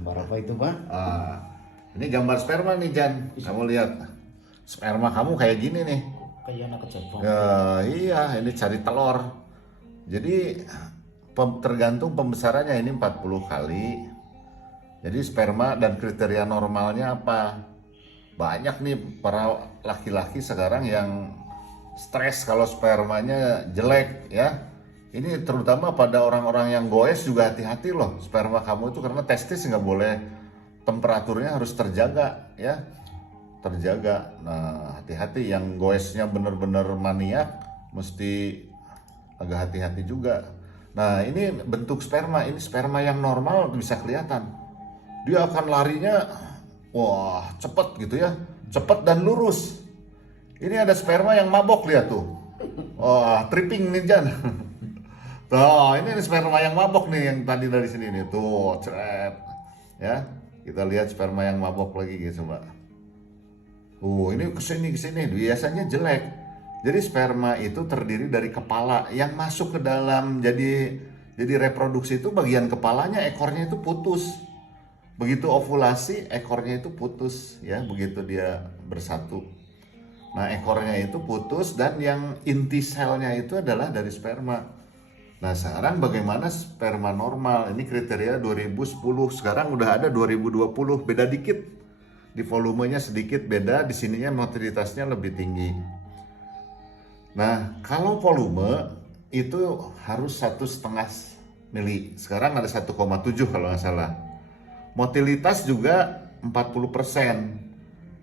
Gambar apa itu, Pak? Ini gambar sperma nih, Jan. Kamu lihat. Sperma kamu kayak gini nih. Kayak anak kecebong. Ya, iya, ini cari telur. Jadi tergantung pembesarannya, ini 40 kali. Jadi sperma dan kriteria normalnya apa? Banyak nih para laki-laki sekarang yang stres kalau spermanya jelek ya. Ini terutama pada orang-orang yang goes juga hati-hati loh sperma kamu itu, karena testis nggak boleh, temperaturnya harus terjaga ya, terjaga. Nah hati-hati, yang goesnya bener-bener maniak mesti agak hati-hati juga. Nah ini bentuk sperma, ini sperma yang normal bisa kelihatan, dia akan larinya wah cepet gitu ya, cepet dan lurus. Ini ada sperma yang mabok, lihat tuh. Wah, tripping nih Jan. Tuh, ini sperma yang mabok nih, yang tadi dari sini nih. Tuh, ceret. Ya, kita lihat sperma yang mabok lagi gitu, Mbak. Ini kesini. Biasanya jelek. Jadi sperma itu terdiri dari kepala yang masuk ke dalam. Jadi reproduksi itu bagian kepalanya, ekornya itu putus. Begitu ovulasi, ekornya itu putus ya, begitu dia bersatu. Nah, ekornya itu putus dan yang inti selnya itu adalah dari sperma. Nah, sekarang bagaimana sperma normal? Ini kriteria 2010, sekarang udah ada 2020, beda dikit. Di volumenya sedikit beda, di sininya motilitasnya lebih tinggi. Nah, kalau volume itu harus 1,5 mili. Sekarang ada 1,7 kalau nggak salah. Motilitas juga 40%.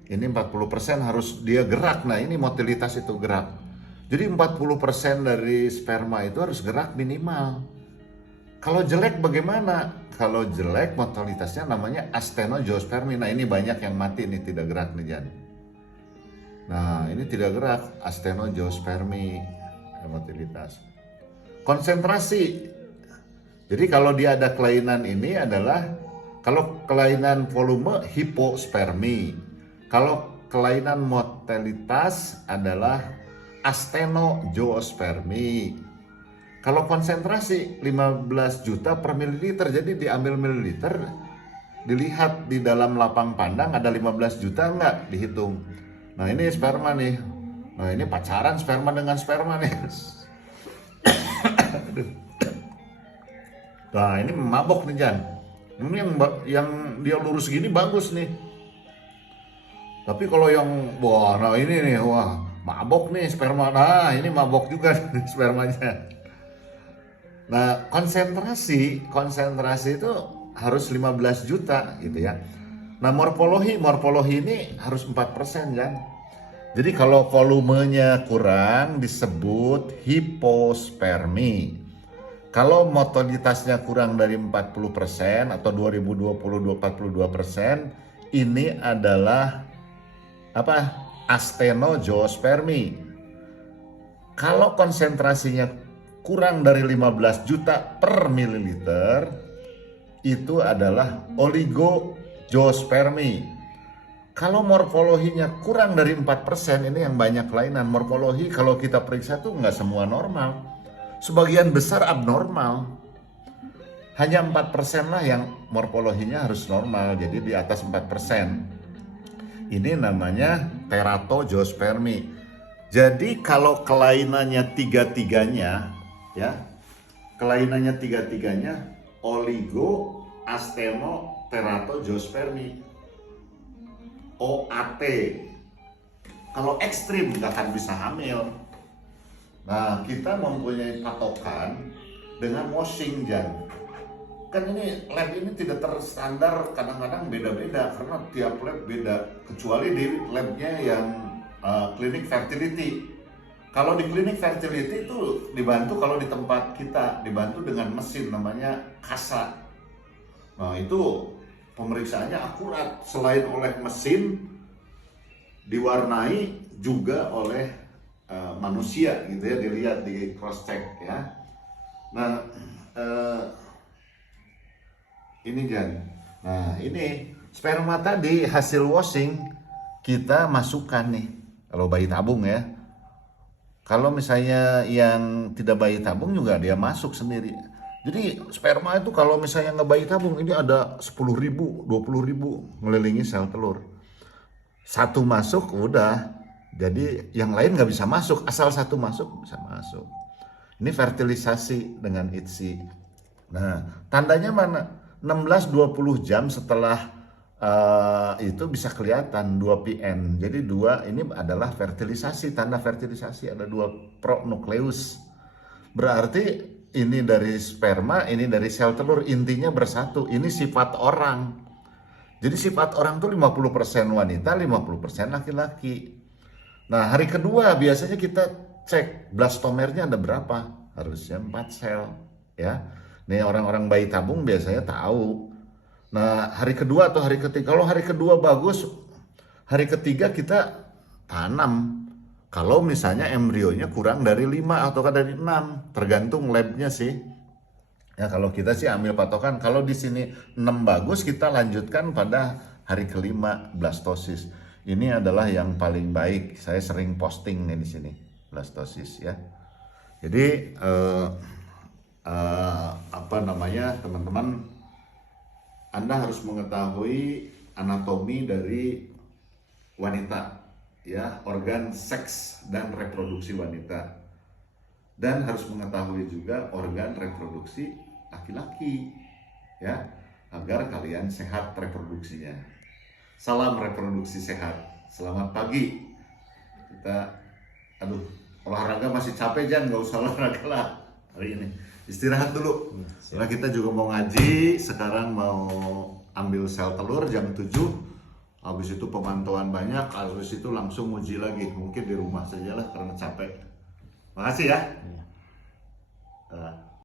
Ini 40% harus dia gerak. Nah, ini motilitas itu gerak. Jadi 40% dari sperma itu harus gerak minimal. Kalau jelek bagaimana? Kalau jelek motilitasnya namanya astenozoospermi. Nah, ini banyak yang mati nih, tidak gerak nih Jan. Nah, ini tidak gerak, astenozoospermi motilitas. Konsentrasi. Jadi kalau dia ada kelainan ini adalah, kalau kelainan volume hipospermi. Kalau kelainan motilitas adalah astenozoospermi. Kalau konsentrasi 15 juta per mililiter, jadi diambil mililiter, dilihat di dalam lapang pandang ada 15 juta enggak, dihitung. Nah ini sperma nih. Nah ini pacaran sperma dengan sperma nih. Nah ini mabok nih Jan. Ini yang dia lurus gini bagus nih. Tapi kalau yang nah ini nih, wah mabok nih sperma. Nah ini mabok juga spermanya. Nah konsentrasi itu harus 15 juta gitu ya. Nah morfologi ini harus 4% kan. Jadi kalau volumenya kurang disebut hipospermi. Kalau motilitasnya kurang dari 40% atau 2020 42%, ini adalah apa? Astenozoospermi. Kalau konsentrasinya kurang dari 15 juta per mililiter, itu adalah oligozoospermi. Kalau morfologinya kurang dari 4%, ini yang banyak kelainan. Morfologi kalau kita periksa tuh nggak semua normal. Sebagian besar abnormal. Hanya 4% lah yang morfologinya harus normal, jadi di atas 4%. Ini namanya teratozoospermi. Jadi kalau kelainannya tiga-tiganya ya, kelainannya tiga-tiganya oligo asteno teratozoospermi, OAT. Kalau ekstrim nggak akan bisa hamil. Nah kita mempunyai patokan dengan washing Jan. Kan ini lab ini tidak terstandar, kadang-kadang beda-beda karena tiap lab beda, kecuali di labnya yang klinik fertility. Kalau di klinik fertility itu dibantu, kalau di tempat kita dibantu dengan mesin namanya KASA. Nah itu pemeriksaannya akurat, selain oleh mesin diwarnai juga oleh manusia gitu ya, dilihat di cross check ya. Nah ini Jan. Nah ini sperma tadi hasil washing kita masukkan nih. Kalau bayi tabung ya. Kalau misalnya yang tidak bayi tabung juga dia masuk sendiri. Jadi sperma itu kalau misalnya ngebayi tabung ini ada 10.000, 20.000 ngelilingi sel telur. Satu masuk udah, jadi yang lain nggak bisa masuk, asal satu masuk bisa masuk. Ini fertilisasi dengan ITSI. Nah, tandanya mana? 16-20 jam setelah itu bisa kelihatan 2 PN. Jadi ini adalah fertilisasi, tanda fertilisasi ada 2 pronukleus. Berarti ini dari sperma, ini dari sel telur, intinya bersatu. Ini sifat orang. Jadi sifat orang tuh 50% wanita, 50% laki-laki. Nah, hari kedua biasanya kita cek blastomernya ada berapa? Harusnya 4 sel, ya. Nih orang-orang bayi tabung biasanya tahu. Nah, hari kedua atau hari ketiga, kalau hari kedua bagus, hari ketiga kita tanam. Kalau misalnya embrionya kurang dari 5 atau dari 6, tergantung labnya sih. Ya kalau kita sih ambil patokan, kalau di sini 6 bagus, kita lanjutkan pada hari kelima blastosis. Ini adalah yang paling baik. Saya sering posting nih di sini blastosis ya. Jadi teman-teman, Anda harus mengetahui anatomi dari wanita, ya, organ seks dan reproduksi wanita, dan harus mengetahui juga organ reproduksi laki-laki, ya, agar kalian sehat reproduksinya. Salam reproduksi sehat. Selamat pagi. Kita, olahraga masih capek, Jan, nggak usah olahraga lah hari ini. Istirahat dulu. Karena kita juga mau ngaji, sekarang mau ambil sel telur jam 7. Habis itu pemantauan banyak, habis itu langsung uji lagi. Mungkin di rumah saja lah karena capek. Makasih ya.